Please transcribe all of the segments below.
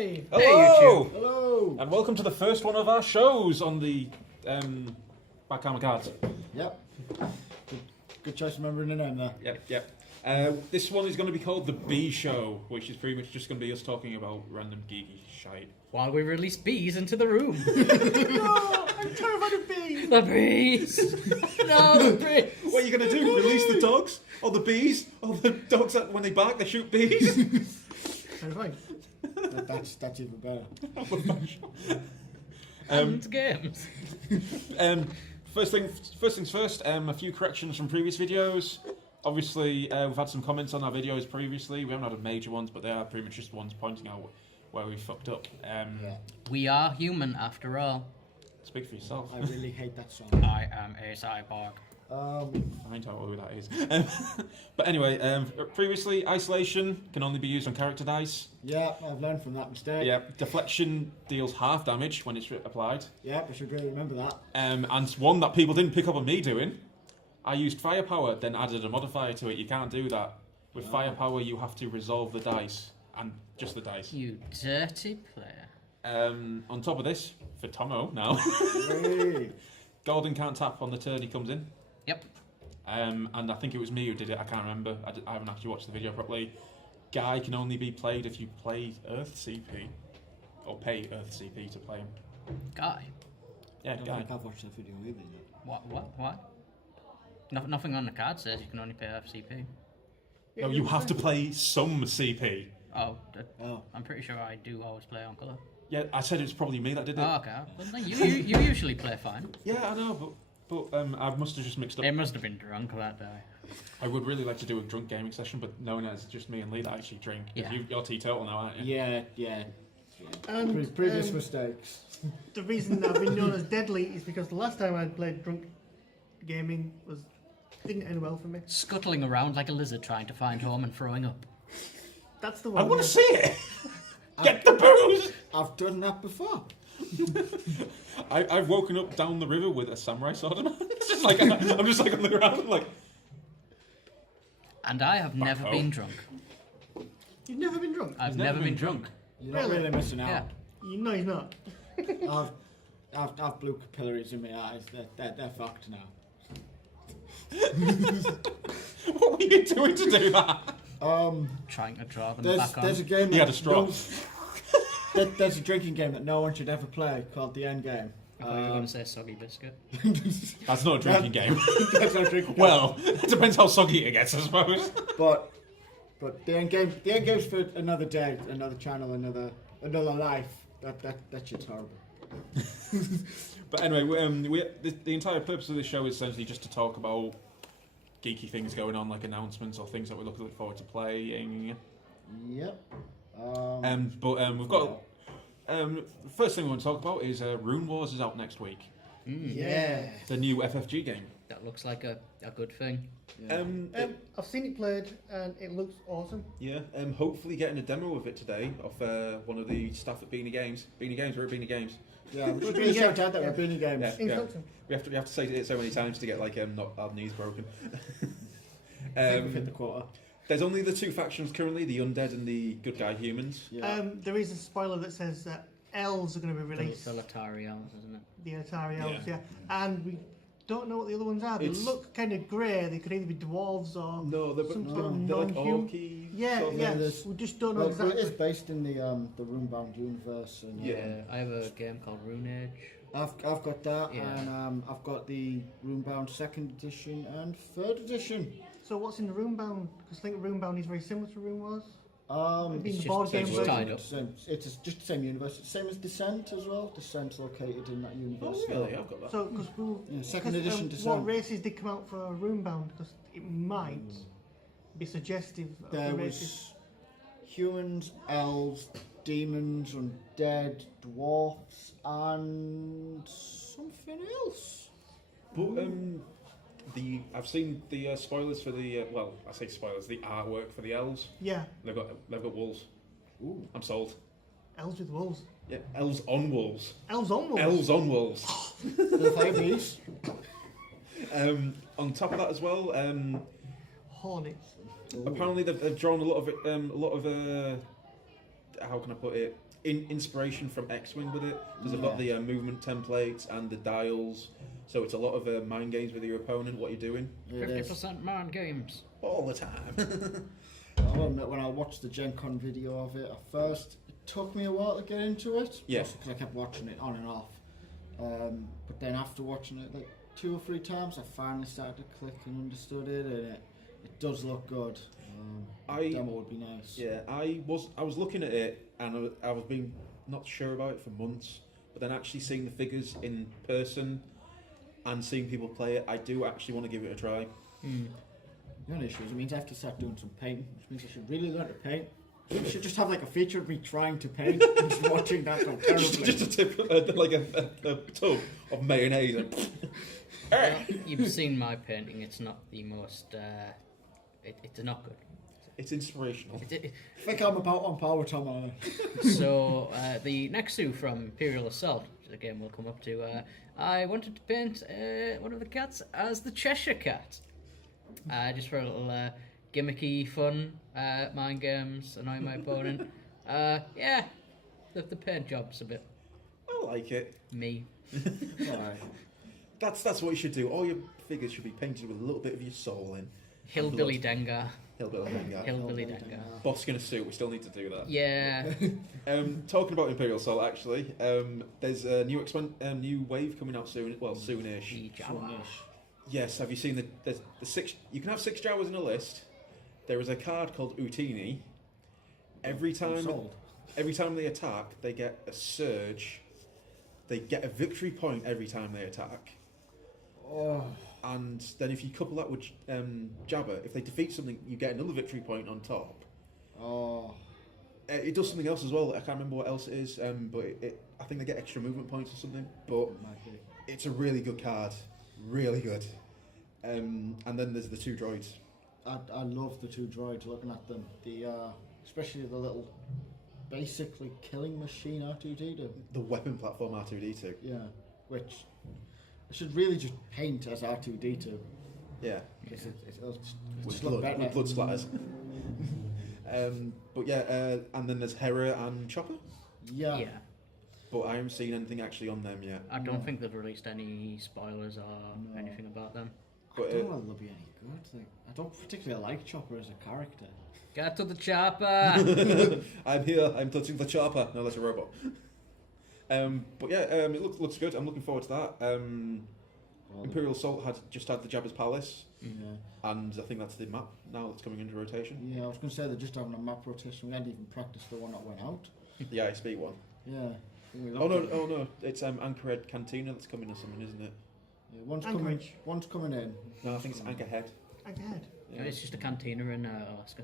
Hey! Hello! YouTube. Hello! And welcome to the first one of our shows on the Backhammer Cards. Yep. Good choice remembering the name there. Yep. This one is going to be called The Bee Show, which is pretty much just going to be us talking about random geeky shite. While we release bees into the room. No! I'm terrified of bees! The bees! No, the bees! What are you going to do? Release the dogs? Or the bees? Or the dogs that when they bark they shoot bees? Terrifying. That's even better. And games. First things first, a few corrections from previous videos. Obviously, we've had some comments on our videos previously. We haven't had major ones, but they are pretty much just ones pointing out where we fucked up. Yeah. We are human after all. Speak for yourself. I really hate that song. I am a cyborg. I ain't know who that is. But anyway, previously, isolation can only be used on character dice. Yeah, I've learned from that mistake. Yeah, deflection deals half damage when it's applied. Yeah, I should really remember that. And one that people didn't pick up on me doing, I used firepower, then added a modifier to it. You can't do that. With firepower, you have to resolve the dice, and just the dice. You dirty player. On top of this, for Tomo now, Hey. Gordon can't tap on the turn he comes in. Yep. And I think it was me who did it, I can't remember. I haven't actually watched the video properly. Guy can only be played if you play Earth CP. Or pay Earth CP to play him. Guy. Yeah, I don't Guy. think I've watched that video either. What? Nothing on the card says you can only pay FCP. No, you have to play some CP. Oh, Oh. I'm pretty sure I do always play on colour. Yeah, I said it was probably me that did it. Oh, okay. Well, no, you usually play fine. Yeah, I know, but I must have just mixed up. It must have been drunk that day. I would really like to do a drunk gaming session, but knowing as it's just me and Lee that actually drink. 'Cause Yeah. You're teetotal now, aren't you? Yeah. And Previous mistakes. the reason I've been known as deadly is because the last time I played drunk gaming didn't end well for me. Scuttling around like a lizard trying to find home and throwing up. That's the I one. want to see it! Get the booze! I've done that before. I've woken up down the river with a samurai sword in my hand. It's just like, I'm just like on the ground, like... And I have never home. been drunk. You've never been drunk? I've never been drunk. You're not Really? really missing Yeah. out. You know he's not. I've blue capillaries in my eyes. They're fucked now. What were you doing to do that? Trying to draw them There's back on. a game. You had a straw. There's a drinking game that no one should ever play called the End Game. I thought you were going to say soggy biscuit. That's not a drinking game. That's not a drinking game. Well, it depends how soggy it gets, I suppose. But the end game's for another day, another channel, another life. That shit's horrible. But anyway, the entire purpose of this show is essentially just to talk about geeky things going on, like announcements or things that we're looking forward to playing. Yep. But we've got the first thing we want to talk about is Rune Wars is out next week. Yeah. The new FFG game. That looks like a good thing. I've seen it played and it looks awesome. Hopefully getting a demo of it today off one of the staff at Beanie Games. Beanie Games, we're at Beanie Games. Yeah, we should really shout out that we're Beanie Games. Yeah, In yeah. Stockton. We have to say it so many times to get not our knees broken. I think we've hit the quota. There's only the two factions currently: the undead and the good guy humans. Yeah. There is a spoiler that says that elves are going to be released. The Latarians, isn't it? The Atari elves, yeah. And we don't know what the other ones are. They look kind of grey. They could either be dwarves or some sort of they're like non-human. orky. Yeah, sort of. yeah. there's- We just don't know Well, exactly. it is based in the Runebound universe, and Yeah. I have a game called Rune Age. I've got that, Yeah. and I've got the Runebound 2nd edition and 3rd edition. So what's in the Runebound? Because I think Runebound is very similar to Rune Wars. It's the board game just tied version. up. It's just the same universe. It's the same as Descent as well. Descent's located in that universe. Oh really? I've got that. So, because Yeah, 2nd edition what Descent. races did come out for Runebound? Because it might be suggestive of There the races. was humans, elves, demons, undead, dwarfs, and something else. But I've seen the spoilers for the I say spoilers, the artwork for the elves. Yeah, They've got wolves. Ooh. I'm sold. elves with wolves. Yeah, elves on wolves. Elves on wolves. Elves on wolves. The 5Bs. On top of that as well, Hornets. apparently they've drawn a lot of how can I put it? Inspiration from X-Wing with it, because they've got the movement templates and the dials, so it's a lot of mind games with your opponent. What you're doing? 50% mind games All the time. I'll admit, when I watched the Gen Con video of it, at first it took me a while to get into it. Yeah. Because I kept watching it on and off. But then after watching it like 2 or 3 times, I finally started to click and understood it, and it does look good. Demo would be nice. Yeah, I was looking at it, and I was being not sure about it for months, but then actually seeing the figures in person and seeing people play it, I do actually want to give it a try. The only issue is it means I have to start doing some painting, which means I should really learn to paint. You should just have like a feature of me trying to paint and just watching that go terribly. just a tip, like a tub of mayonnaise. And You've seen my painting. It's not the most. It's not good. it's inspirational. I think I'm about on par with Tom Allen. So the next two from Imperial Assault, which again we'll come up to. I wanted to paint one of the cats as the Cheshire Cat, just for a little gimmicky, fun mind games, annoy my opponent. Yeah, the paint job's a bit I like it. me. Alright. That's what you should do. All your figures should be painted with a little bit of your soul in. Hillbilly Dengar. Hillbilly Dengar. Hillbilly Dengar. Boss in a suit. We still need to do that. Yeah. Talking about Imperial Assault, actually, there's a new wave coming out soon. Well, soonish. The Jawa. Yes. Have you seen the 6? You can have 6 Jawas in a list. There is a card called Utini. Every time they attack, they get a surge. They get a victory point every time they attack. Oh. And then if you couple that with Jabba, if they defeat something, you get another victory point on top. Oh. It does something else as well. I can't remember what else it is, but I think they get extra movement points or something. But it's a really good card. Really good. And then there's the 2 droids. I love the 2 droids, looking at them. Especially the little, basically killing machine R2D2. The weapon platform R2D2. Yeah, which I should really just paint as R2D2. Yeah. It'll With just look blood, better. with blood splatters. But yeah, and then there's Hera and Chopper. Yeah. Yeah. But I haven't seen anything actually on them yet. I don't think they've released any spoilers or anything about them. I But don't know whether they'll be any good. Like, I don't particularly like Chopper as a character. Get to the chopper! I'm here. I'm touching the chopper. No, that's a robot. But yeah, it looks good. I'm looking forward to that. Imperial Assault just had the Jabba's Palace, and I think that's the map now that's coming into rotation. Yeah, I was going to say they're just having a map rotation. We hadn't even practiced the one that went out. The ISB one. Yeah. Oh no, it's Anchorhead Cantina that's coming or something, isn't it? Yeah, one's coming in. No, I think it's Anchorhead. Again. Yeah. It's just a cantina in Alaska.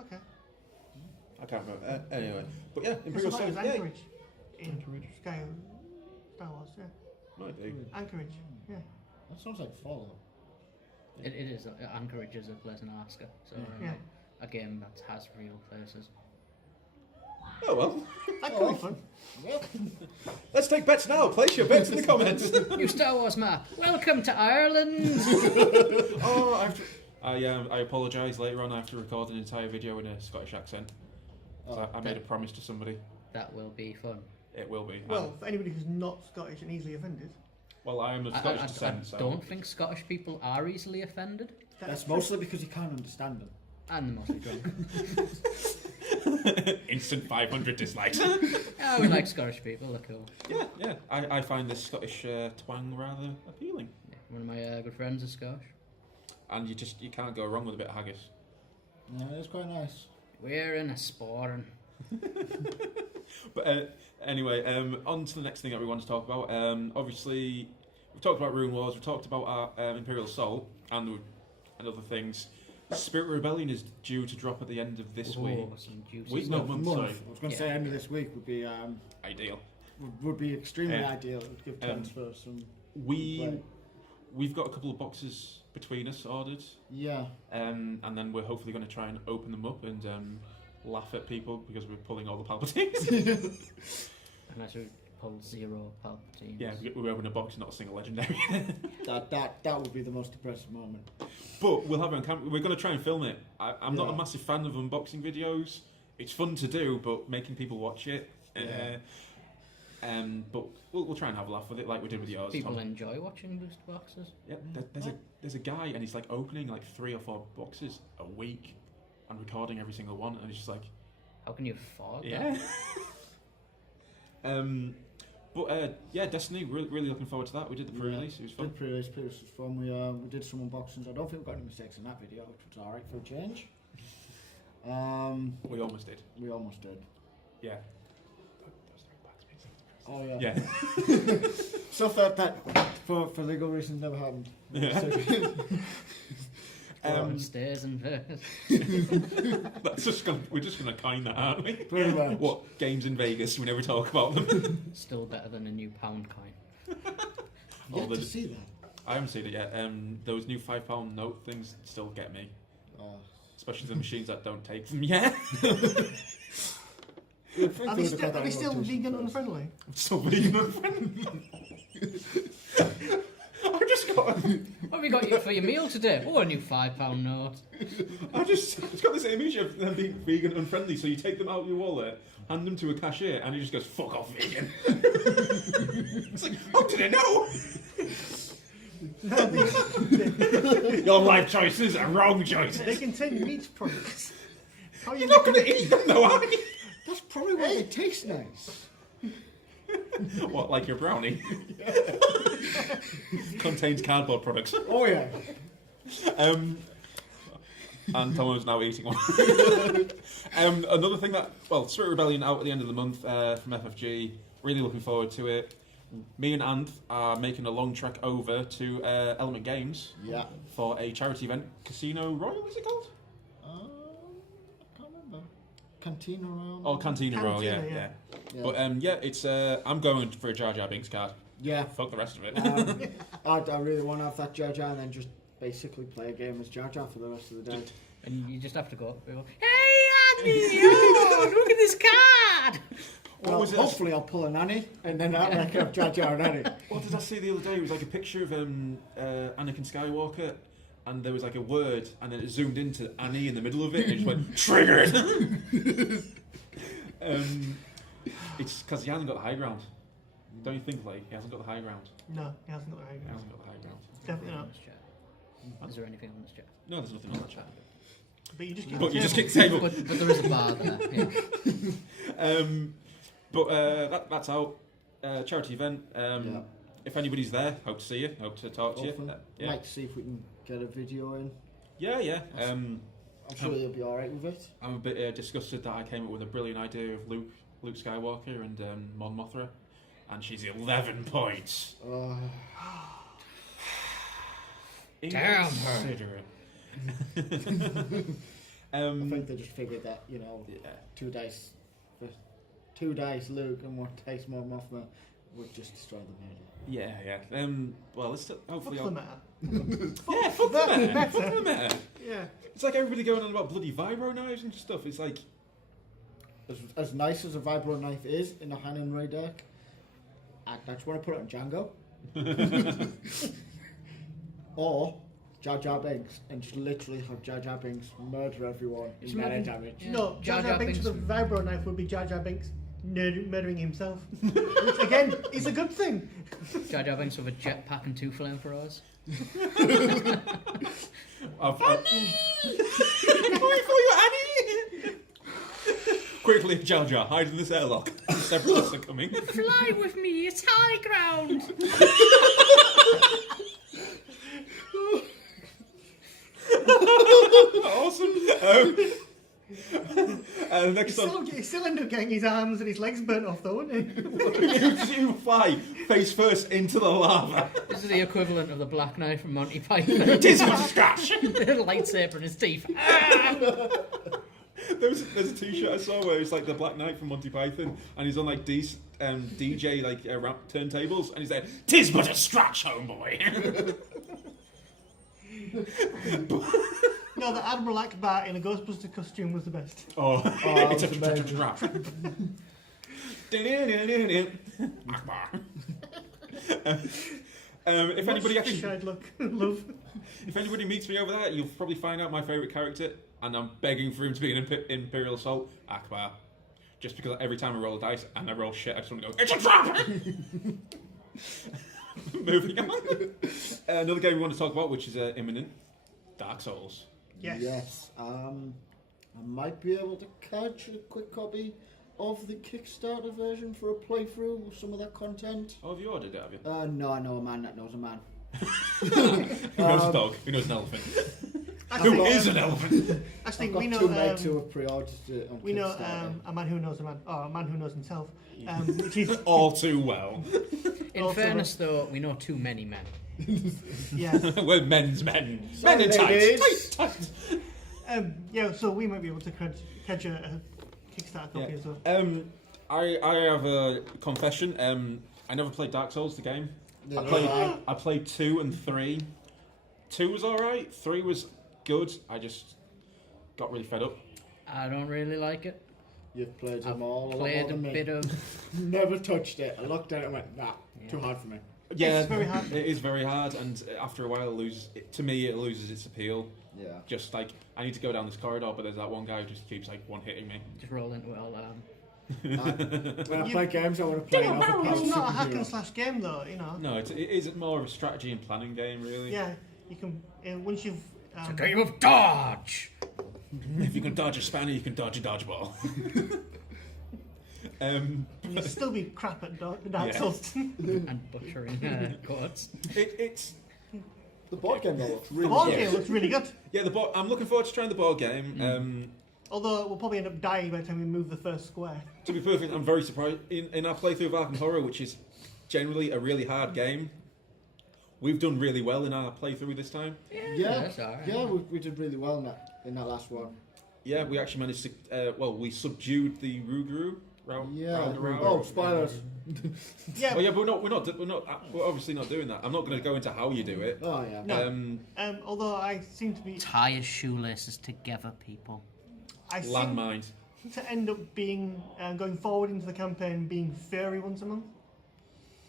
Okay. I can't remember. Anyway, but yeah, It's Imperial about Assault. as Yeah, Anchorage. In Star Wars, yeah. might do. Anchorage, yeah. That sounds like Fallout. It is. Anchorage is a place in Alaska, so Yeah. a game that has real places. Oh well. That could be fun. Let's take bets now. Place your bets in the comments. New Star Wars map. Welcome to Ireland. Oh, I apologise. Later on, I have to record an entire video in a Scottish accent. I made a promise to somebody. That will be fun. It will be. Well, for anybody who's not Scottish and easily offended, Well, I am of I Scottish descent, so... don't think Scottish people are easily offended, That's mostly because you can't understand them. and they're mostly drunk. Instant 500 dislikes. Yeah, we like Scottish people. They're cool. Yeah. I find this Scottish twang rather appealing. Yeah, one of my good friends is Scottish. And you can't go wrong with a bit of haggis. Yeah, it's quite nice. We're in a sporting. But anyway, on to the next thing that we want to talk about. Obviously, we've talked about Rune Wars, we've talked about our Imperial Assault and other things. Spirit Rebellion is due to drop at the end of this week. Some juicy Week, stuff. no, month, sorry. I was going to say end of this week would be Ideal. would be extremely Yeah. ideal. It would give chance for some. We've got a couple of boxes between us ordered. Yeah. And then we're hopefully going to try and open them up and laugh at people because we're pulling all the Palpatines. Unless we pull 0 Palpatines. Yeah, we open a box, not a single legendary. that would be the most depressing moment. But we'll have it on camera. We're going to try and film it. I'm not a massive fan of unboxing videos. it's fun to do, but making people watch it. But we'll try and have a laugh with it, like we did with yours. People Tom. enjoy watching booster boxes. Yeah, there's a guy, and he's like opening like 3 or 4 boxes a week, and recording every single one, and he's just like, how can you afford yeah. that? Yeah, Destiny. Really looking forward to that. We did the pre-release. It was fun. Did pre-release was fun. We did some unboxings. I don't think we got any mistakes in that video, which was alright for a change. We almost did. We almost did. Yeah. Oh yeah. Yeah. Stuff that for legal reasons never happened. Yeah. Stairs and We're just gonna kind that, aren't we? Pretty much. What games in Vegas? We never talk about them. still better than a new pound coin. Yet to see that. I haven't seen it yet. Those new £5 note things still get me, especially the machines that don't take them yet. Are they still vegan unfriendly? I'm still vegan unfriendly. I've just got. What have you got for your meal today? Oh, a new £5 note. It's got this image of them being vegan unfriendly. So you take them out of your wallet, hand them to a cashier, and he just goes, "Fuck off, vegan." It's like, how did I know? Your life choices are wrong choices. They contain meat products. How You're not going to eat them, though, are you? That's probably why they taste nice. What, like your brownie? Contains cardboard products. Oh yeah. And Tomo's now eating one. Another thing Spirit Rebellion out at the end of the month from FFG. Really looking forward to it. Me and Anth are making a long trek over to Element Games for a charity event. Casino Royal, is it called? I can't remember. Cantina Royal. Oh, Cantina Royal, yeah. But it's I'm going for a Jar Jar Binks card. Yeah. Fuck the rest of it. I really want to have that Jar Jar and then just basically play a game as Jar Jar for the rest of the day. And you just have to go up and go, "Hey, Andy, oh, look at this card!" Well, hopefully I'll pull an Annie, and then I'll make up Jar Jar and Annie. What did I see the other day? It was like a picture of Anakin Skywalker, and there was like a word, and then it zoomed into Annie in the middle of it, and it just went, "Triggered!" It's because he hasn't got the high ground. Don't you think, like, he hasn't got the high ground? No, he hasn't got the high ground. He hasn't got the high ground. Definitely not. Is there anything on this chat? No, there's nothing on that chat. But you just kick the table. But there is a bar there. Yeah. That's out. Charity event. If anybody's there, hope to see you. Hope to talk to you. Might see if we can get a video in. Yeah. I'm sure you'll be alright with it. I'm a bit disgusted that I came up with a brilliant idea of Luke Skywalker and Mon Mothra, and she's 11 points. Damn her. I think they just figured that, 2 dice Luke and 1 dice Mon Mothra would just destroy the meta. Yeah. Well, let's hopefully. Fuck the meta. Yeah, fuck the meta. Fuck the meta. Yeah. It's like everybody going on about bloody vibro knives and stuff. It's like as nice as a vibro knife is in the Hanan Ray deck, I just want to put it on Django. Or Jar Jar Binks and just literally have Jar Jar Binks murder everyone in melee damage. Yeah. No, Jar Jar Binks with a vibro knife would be Jar Jar Binks murdering himself. Which again is a good thing. Jar Jar Binks with a jetpack and 2 flamethrowers. Annie! Wait for you, Annie! Quickly, Jar Jar, hide in this airlock. Separatists are coming. Fly with me, it's high ground! Awesome. Next on. He still ended up getting his arms and his legs burnt off though, wouldn't he? You fly face first into the lava. This is the equivalent of the Black Knight from Monty Python. It is a scratch. Lightsaber in his teeth. There's a t-shirt I saw where it's like the Black Knight from Monty Python, and he's on like DJ like rap turntables, and he's like, "'Tis but a scratch, homeboy." No, the Admiral Akbar in a Ghostbuster costume was the best. It's a trap. Akbar. If anybody actually love. If anybody meets me over there, you'll probably find out my favourite character and I'm begging for him to be an Imperial Assault, Akbar. Just because every time I roll a dice and I roll shit, I just want to go, it's a trap! Moving on. Another game we want to talk about, which is imminent, Dark Souls. Yes. I might be able to catch a quick copy of the Kickstarter version for a playthrough with some of that content. Oh, have you ordered it, have you? No, I know a man that knows a man. Who knows a dog? Who knows an elephant? Who is an elephant? Actually, I've got we know. two mates who have pre-ordered it on We know Kickstarter. a man who knows a man, or a man who knows himself. Which is All too well. In Also- fairness, though, we know too many men. yes. We're men's men. Sorry, Men in ladies. tights. Yeah. So we might be able to catch a Kickstarter copy as well. I have a confession. I never played Dark Souls, the game. I played 2 and 3. 2 was alright, 3 was good. I just got really fed up. I don't really like it. You've played them I've all a lot played more a than me. bit of. Never touched it. I looked at it and went, nah, too hard for me. Yeah, It's very hard. It is very hard, and after a while, to me, it loses its appeal. Yeah. Just like, I need to go down this corridor, but there's that one guy who just keeps like one-hitting me. Just roll into it all. When I play games, I want to play off a It's not a hack superhero. and slash game though, you know. No, it is more of a strategy and planning game, really. Yeah, you can once you've. It's a game of dodge! If you can dodge a spanner, you can dodge a dodgeball. You'll still be crap at Dark Yeah. Souls. And butchering quotes. It's The board game though looks The really board Yeah. game looks really good. yeah. I'm looking forward to trying the board game. Although we'll probably end up dying by the time we move the first square. To be perfect, I'm very surprised. In our playthrough of Arkham Horror, which is generally a really hard game, we've done really well in our playthrough this time. Yeah, that's alright. yeah, we did really well in that last one. Yeah, we actually managed to. We subdued the Ruguru round around. Oh, spoilers. Yeah. Oh yeah, but we're obviously not doing that. I'm not going to go into how you do it. Oh yeah. No. Although I seem to be, Tie your shoelaces together, people. I seem Landmines. to end up being going forward into the campaign being furry once a month.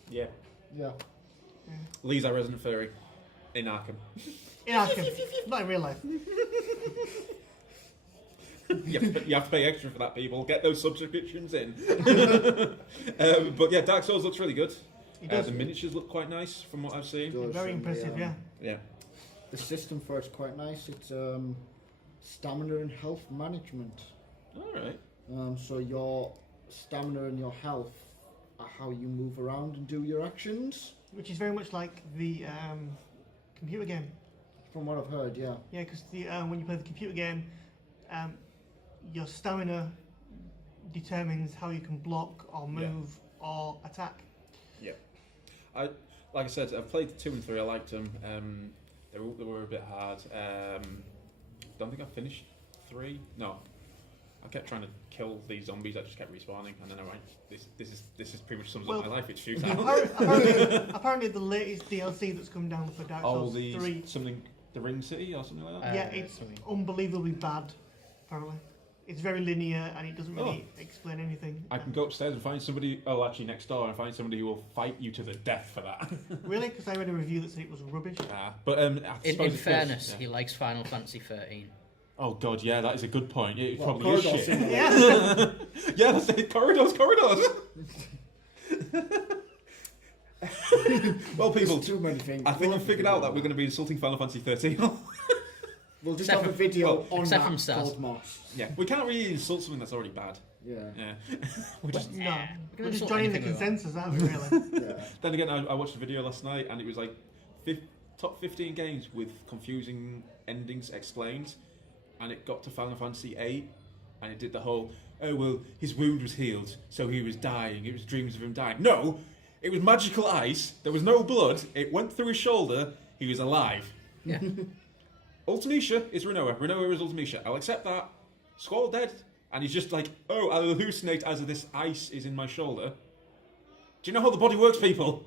Yeah. Yeah. Lee's our resident furry in Arkham. In Arkham, not in real life. You have to pay extra for that, people. Get those subscriptions in. But yeah, Dark Souls looks really good. It does. The miniatures look quite nice from what I've seen. Does, Very and impressive, yeah. Yeah. The system for it's quite nice. It's stamina and health management. All right. So your stamina and your health are how you move around and do your actions. Which is very much like the computer game. From what I've heard, yeah. Yeah, because when you play the computer game, your stamina determines how you can block or move or attack. Yeah. Like I said, I've played 2 and 3. I liked them. They were a bit hard. Don't think I finished 3. No. I kept trying to kill these zombies that just kept respawning, and then I went, this is pretty much sums up my life. It's futile. Apparently the latest DLC that's come down for Dark Souls 3. The Ring City or something like that. Yeah, it's unbelievably bad. Apparently, it's very linear and it doesn't really explain anything. I can go upstairs and find somebody. Oh, actually, next door, and find somebody who will fight you to the death for that. Really? Because I read a review that said it was rubbish. But I In suppose it's fairness, good, he likes Final Fantasy 13. Oh god, yeah, that is a good point. It Well, probably is Corridor shit. Simulator. Yeah. Yeah, that's it. Corridors. Well, people, There's too many things. I think I've figured out that we're going to be insulting Final Fantasy 13. We'll just Except have a for- video on except that from Saz. called Moss. Yeah, we can't really insult something that's already bad. Yeah. Yeah. We're just, No, can we're just insult joining the anything we want. consensus, aren't we? Really? Yeah. then again, I watched a video last night and it was like top 15 games with confusing endings explained, and it got to Final Fantasy 8 and it did the whole, oh well, his wound was healed, so he was dying. It was dreams of him dying. No, it was magical ice. There was no blood. It went through his shoulder. He was alive. Yeah. Ultimecia is Rinoa. Rinoa is Ultimecia. I'll accept that. Squall dead. And he's just like, oh, I'll hallucinate as this ice is in my shoulder. Do you know how the body works, people?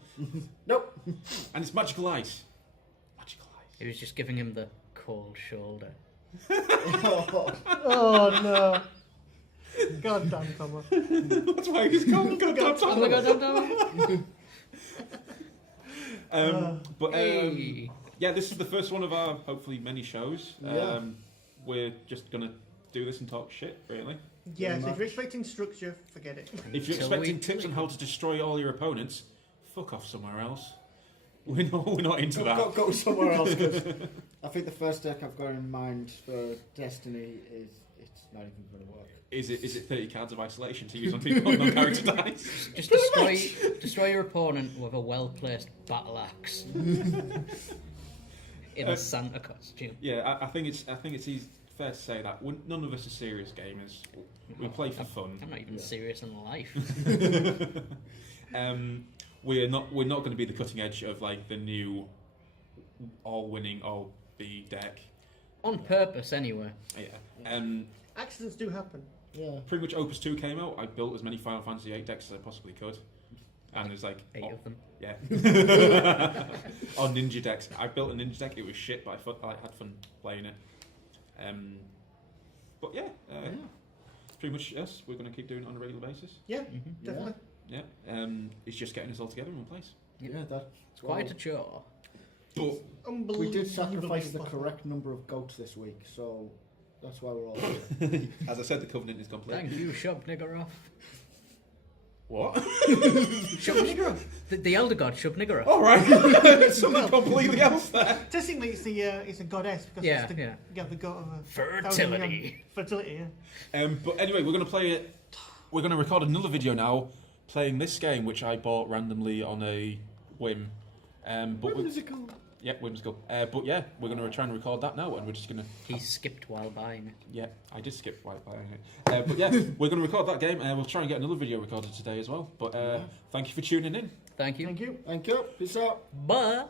Nope. And it's magical ice. Magical ice. He was just giving him the cold shoulder. Oh no! God damn, Thomas. That's why he's called God. Oh my god, no. But Hey. yeah, this is the first one of our hopefully many shows. Yeah. we're just gonna do this and talk shit, really. Yeah, so if you're expecting structure, forget it. If you're So expecting we- tips on how to destroy all your opponents, fuck off somewhere else. We're not into that. Go somewhere else. 'Cause I think the first deck I've got in mind for Destiny is it's not even going to work. Is it 30 cards of isolation to use on people on non-character dice? Just destroy your opponent with a well-placed battle axe in a Santa costume. Yeah, I think it's easy, fair to say that none of us are serious gamers. We play for fun. I'm not even serious in life. We're not going to be the cutting edge of like the new all-winning, all-B deck. On purpose, anyway. Yeah. Accidents do happen. Yeah. Pretty much Opus 2 came out. I built as many Final Fantasy 8 decks as I possibly could, and there's like 8 of them. Yeah. On ninja decks. I built a ninja deck. It was shit, but I had fun playing it. But yeah, it's pretty much us. We're going to keep doing it on a regular basis. Yeah, Mm-hmm. definitely. Yeah. It's just getting us all together in one place. Yeah, that's It's quite a chore. But We did sacrifice the correct number of goats this week, so that's why we're all here. as I said, the covenant is complete. Thank you, shove nigger off. What? Shove nigger off. The elder god, shove nigger off. All right. Something completely else there. Technically, it's a goddess because Yeah, it's the, yeah. yeah, the god of Fertility. Fertility, yeah. But anyway, we're going to play it. We're going to record another video now, playing this game, which I bought randomly on a whim. Whimsical. Yeah, whimsical. But yeah, we're going to try and record that now, and we're just going to. He skipped while buying it. Yeah, I did skip white buying it. But yeah, we're going to record that game, and we'll try and get another video recorded today as well. But thank you for tuning in. Thank you. Thank you. Thank you. Peace out. Bye.